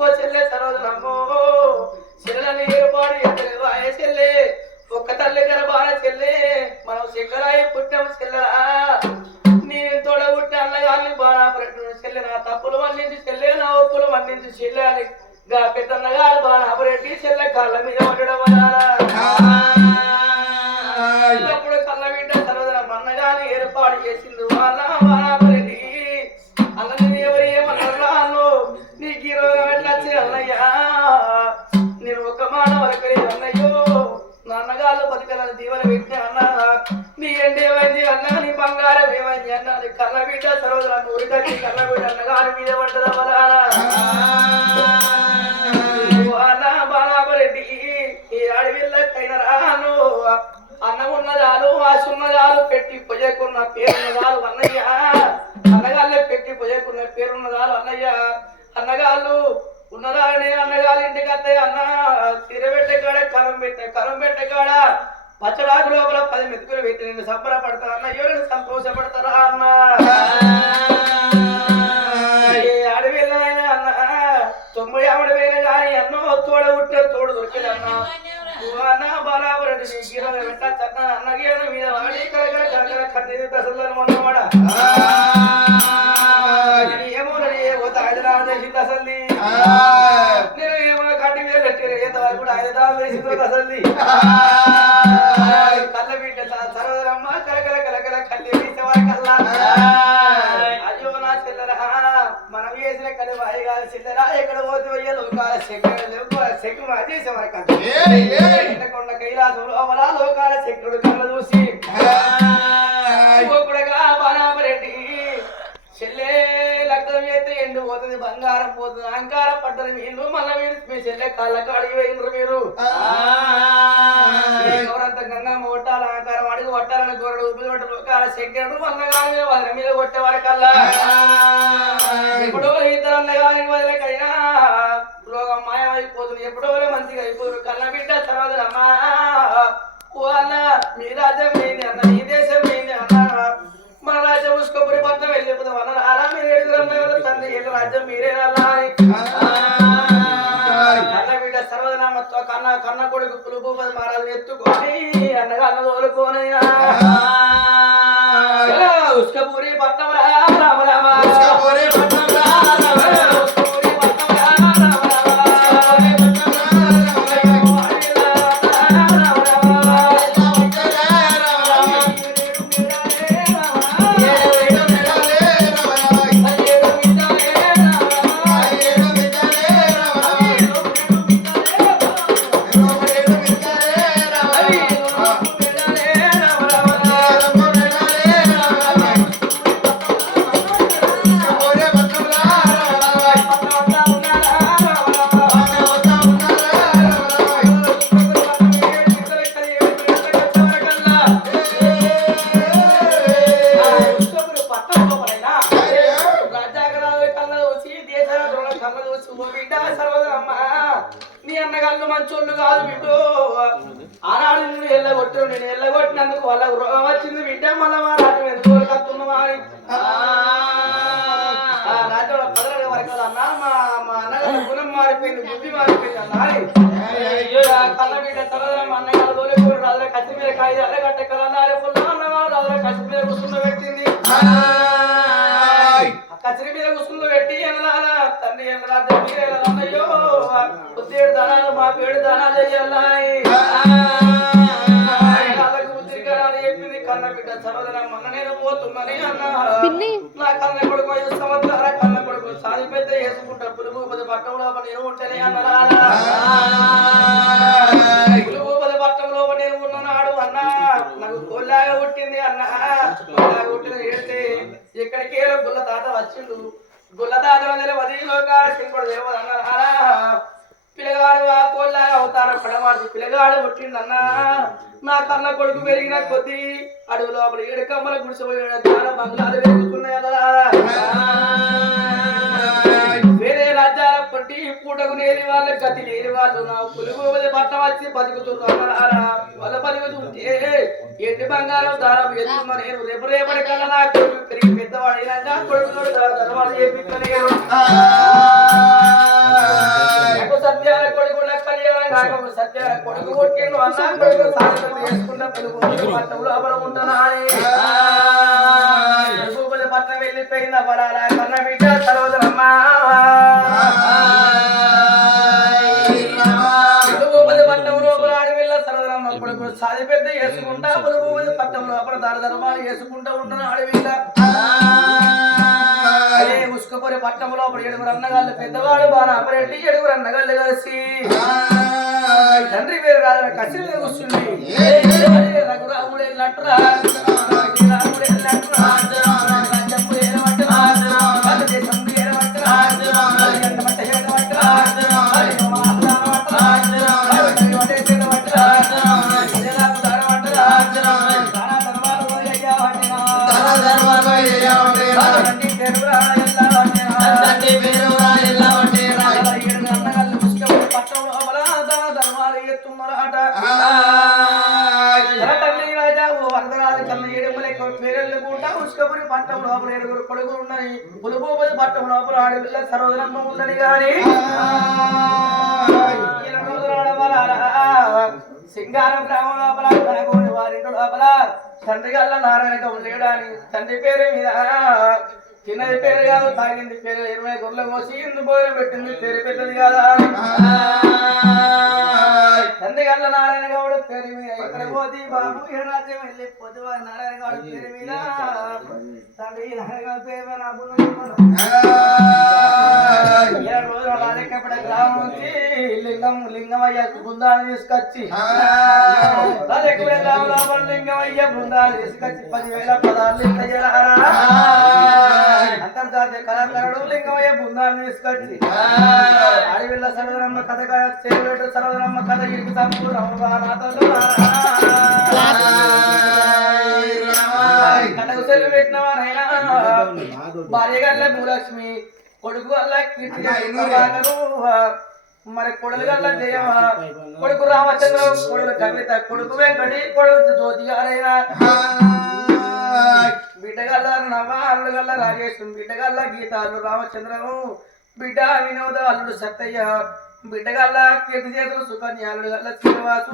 ఓ చెల్లె సరోజనమ్మో చెల్లెలని ఏర్పాటు ఎత్తలేవు అయ్యే చెల్లె! ఒక్క తల్లి గర్భాన చెల్లె! మనం శంకరాయి పుట్టాము చెల్లెరా నేను తోడ అన్నగారిని బాగా పెట్టు చెల్లె నా తప్పులు మన్నించి చెల్లె నా ఒప్పులు మన్నించి చెల్లె అని గా పెద్దన్నగారు బాగా ఆపరెట్టి చెల్లె కాళ్ళ మీద ఉండడం వల్ల నేను ఒక అన్నయ్యో నాన్నగారు బతికలని దీవెన అన్నా. నీ ఎండి ఏమైంది అన్నా నీ బంగారం ఏమైంది అన్నా నీ కళ్ళ బిడ్డ సరోదర కళ్ళ బిడ్డ అన్నగారి మీద పడ్డదా వలారా బాలాపరెడ్డి ఈ అడవిల్లకైన రాను. అన్నం ఉన్నదాలు ఆశ ఉన్నదాలు పెట్టి పొయ్యకున్న పేరు సంతోషపడతారా అన్న ఏ అడవి వెళ్ళిన అన్న తొంభై ఆవిడ వేల కానీ అన్నో తోడ ఉంటే తోడు దొరికింది అన్న నువ్వు అన్న బరాబరటి నీ గీరల వెంట చన్న అన్న గీరల మీద వాడి కన్నీరు దశలను ఏమో ఏమో నేను ఏమో కట్టి మీద పెట్టిన కూడా కళ్ళ బిడ్డ సరోదరమ్మ లోకాల కొండ కైలాసం లోపల లోకాల శంకరుడు కళ్ళ చూసి యువకుడుగా బాణాపరెడ్డి చెల్లె లగ్నం చేస్తే ఎండు పోతుంది బంగారం పోతుంది అహంకారం పడ్డది మీరు మళ్ళీ మీరు మీ చెల్లె కాళ్ళ కాడికి పోయినరు మీరు. ఎవరంత గంగమ్మ కొట్టాలి అహంకారం అడుగు కొట్టాలని గొర్రెడు ఉబ్బి కొట్టారు కాల శంకరుడు మల్ల కానీ వాళ్ళ మీద కొట్టే వరకల్లా ఎప్పుడో ఇద్దరు కానీ వదిలేకైనా అయిపోతుంది. ఎప్పుడో మంచిగా అయిపోరు. కన్న బిడ్డ తర్వాత ఓ అన్న మీ రాజ్యం ఏంది అన్న? ఈ దేశం ఏంది అన్న? మన రాజ్యం ఉసుకోపురి పట్నం వెళ్ళిపోతాం అన్న నీ అన్నగాళ్ళు మంచోళ్ళు కాదు బిడ్డు. ఆనాడు నేను ఎల్లగొట్టు నేను ఎల్లగొట్టినందుకు వాళ్ళకు రోగం వచ్చింది బిడ్డ. మళ్ళా మా రాజ్యం ఎందుకు పదవి వరకు అన్నా మా మా అన్నగారి గుణం మారిపోయింది బుద్ధి మారిపోయింది అన్నా కళ్ళ బిడ్డ తర్వాత మా అన్నగారు రాజుల కత్తి మీద కాయ అల్లగట్ట కలన్నారే కచ్చిరి మీద కూర్చుండ పెట్టి ఎనలాలా తండ్రి అన్నయ్యో. బుద్ధేడు దానాలు మా పేడు దానాలు అని చెప్పింది. కన్న బిడ్డ సరోదర మొన్న నేను పోతున్నాని అన్నా. నా కన్న కొడుకు సంవత్సరాల కన్న కొడుకు. సాది పెద్ద వేసుకుంటా పులుగు పది పట్టంలో నేను ఉంటేనే అన్నరా ఎక్కడికి గుల్ల తాత వచ్చిండు. గుల్ల తాత వదిలే వదిలో పిల్లగాడు ఆ కోళ్ళగా అవుతారు పడవాడు పిల్లగాడు పుట్టిండన్నా. నా కన్న కొడుకు పెరిగిన కొద్ది అడుగు లోపల ఏడు కమ్మల గుడిసిపోయాడు చాలా బంగ్లాలు పెరుగుతున్నాయి కదా వేరే రాజ్యాల పట్టి పూట పుట్టకు లేని వాళ్ళు గతి లేని వాళ్ళు నా పులుగు పట్టం వచ్చి బతుకుతున్నారు. వాళ్ళ బతుకుతుంటే ఎండి బంగారం దానం ఎత్తున్నా నేను? రేపు రేపటి కల్లా నా కొడుకు పెరిగి పెద్దవాడైనా కొడుకు సత్యాల కొడుకు నాకు సత్యాల కొడుకు కొట్టిండు అన్నా కొడుకు సాధన చేసుకున్న పట్టంలో ఉంటున్నా అని వెళ్ళిపోయింది కన్న బిడ్డ సరోదరమ్మా చేసుకుంటా భూపతి పట్టం లోపల దాన ధర్మాలు చేసుకుంటా ఉంటున్న అడవిల్ల అదే ఉసుకపురి పట్టం లోపల ఏడుగురు అన్నగాళ్ళు పెద్దవాడు బాగా అమరెడ్డి ఏడుగురు అన్నగాళ్ళు కలిసి తండ్రి పేరు రాజు కసి మీద కూర్చుంది. అదే రఘురాముడు వెళ్ళినట్టురా పట్టం లోపల ఏడుగురు కొడుకులు ఉన్నది. పులుబోపది పట్టం లోపల ఆడపిల్ల సరోదరమ్మ ఉన్నది గాని సింగారం గ్రామం లోపల కనగోని వారింటి లోపల తండ్రి గల్ల నారాయణ గౌడు లేడాని తండ్రి పేరు మీద. చిన్నది పేరు కాదు తాగింది పేరు ఇరవై గొర్రెలు కోసి ఇందు భోజనం పెట్టింది పేరు పెద్దది కాదా తండ్రి గల్ల నారాయణ గౌడు పేరు మీద. ఇక్కడ పోతే బాబు ఏ రాజ్యం వెళ్ళి పోతే నారాయణ గౌడు పేరు మీద. లింగం లింగమయ్య బృందాన్ని తీసుకొచ్చి లింగమయ్య బృందాన్ని తీసుకొచ్చి పదివేల పదాలు అంతర్జాతీయ కళాకారుడు లింగమయ్య బృందాన్ని తీసుకొచ్చి అడవిల్ల సరదరమ్మ కథ చేరువేట సరదరమ్మ కథ ఇరుకు సంపూర్ణ సెలవు పెట్టినవారైనా భార్య గల్ల భూలక్ష్మి కొడుకు వల్ల మరి కొడుకు గల్ల జయమ కొడుకు రామచంద్ర కొడుకు కవిత కొడుకు వెంకటి కొడుకు జ్యోతి గారైనా బిడ్డగల్ల నవ అల్లు గల్ల రాజేశం బిడ్డగల్ల గీత అల్లు రామచంద్రము బిడ్డ వినోద అల్లుడు సత్తయ్య బిడ్డగల్ల కీర్తి చేతులు సుకన్య అల్లుడు గల్ల శ్రీనివాసు.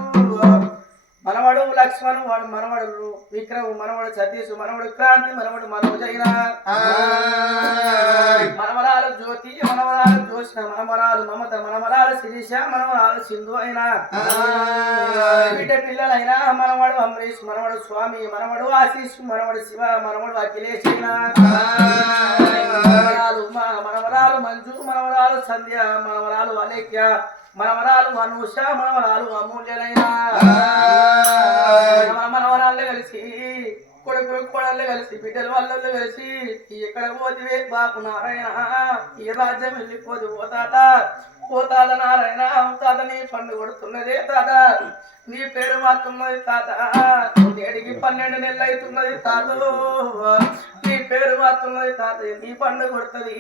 మనవడు లక్ష్మణు వాడు మనవడు విక్రము మనవడు సతీష్ మనవడు క్రాంతి మనవడు మనోజైన. మనమరాలు జ్యోతి మనమరాలు జ్యోత్స్న మనమరాలు మమత మనమరాలు శిరీష మనమరాలు సింధు అయినా. బిడ్డ పిల్లలైనా మనవడు అమరీష్ మనవడు స్వామి మనవడు ఆశీష్ మనవడు శివ మనవడు అఖిలేష్ అయినా. మనవరాలు మనవరాలు మంజు మనవరాలు సంధ్య మనవరాలు అలేఖ్య. మనవరాలు అనూష మనవరాలు అమూల్యలైనా. మన మనవరాళ్ళు కలిసి కొడుకులు కోడళ్ళు కలిసి బిడ్డలు వాళ్ళు కలిసి ఎక్కడ పోతివే? బాపు నారాయణ. ఈ రాజ్యం వెళ్ళిపోదు ఓ తాత. నారాయణ తాత నీ పండు కొడుతున్నదే తాత. నీ పేరు మాత్రన్నది తాత. నేటికి పన్నెండు నెలలు అవుతున్నది తాత. నీ పేరు మాత్రన్నది తాత నీ పండు కొడుతుంది.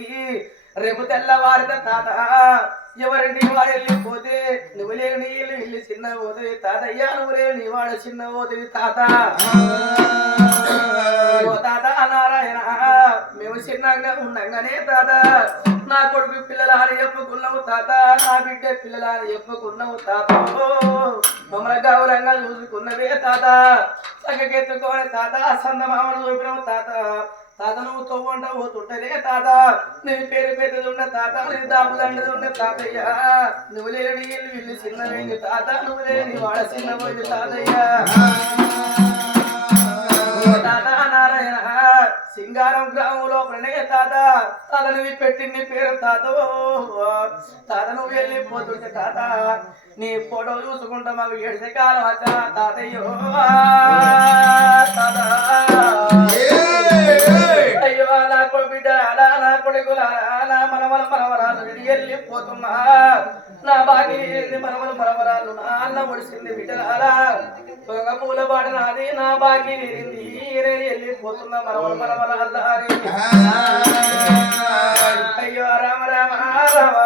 రేపు తెల్లవారితే తాత. ఎవరండి వాడు వెళ్ళిపోతే? నువ్వు లేని నీ చిన్న పోతుంది తాతయ్య నువ్వు లేని నీ వాడు చిన్న పోతుంది తాత. ఓ తాత నారాయణ మేము చిన్నగా ఉండగానే తాత. నా కొడుకు పిల్లల అని చెప్పుకున్నావు తాత? నా బిడ్డ పిల్లల అని చెప్పుకున్నావు తాత మమ్మల్ని గౌరవంగా చూసుకున్నవే తాత. సగకెత్తుకోని తాత సందమామను చూపినావు తాత. తాత నువ్వు తోవంట పోతుంటదే తాత నీ పేరు పెద్దది ఉన్న తాత నీ దాపు ఉన్న తాతయ్య. నువ్వు లేని ఇల్లు ఇల్లు తాత నువ్వు లేని వాడ చిన్నపోయింది తాతయ్య. తాత నారాయణ సింగారం గ్రామంలో ప్రణయ తాత తాత నువ్వు పెట్టింది పేరు తాత తాత నువ్వు వెళ్ళిపోతుంటే తాత నీ ఫోటో చూసుకుంటా మాకు ఏడిసే కాలం వచ్చా తాతయ్యో తాత. నా కొడుకులారా నా మనవల మనవరాలు వెళ్ళిపోతున్నా నా బాగి మనవల మనవరాలు నా అన్న ఒడిసింది బిడ్డలారా. దొంగ పూల బాట నాది నా బాగి నేను వెళ్ళిపోతున్నా మనవల మనవరాలు అయ్యో రామ రామ రామ.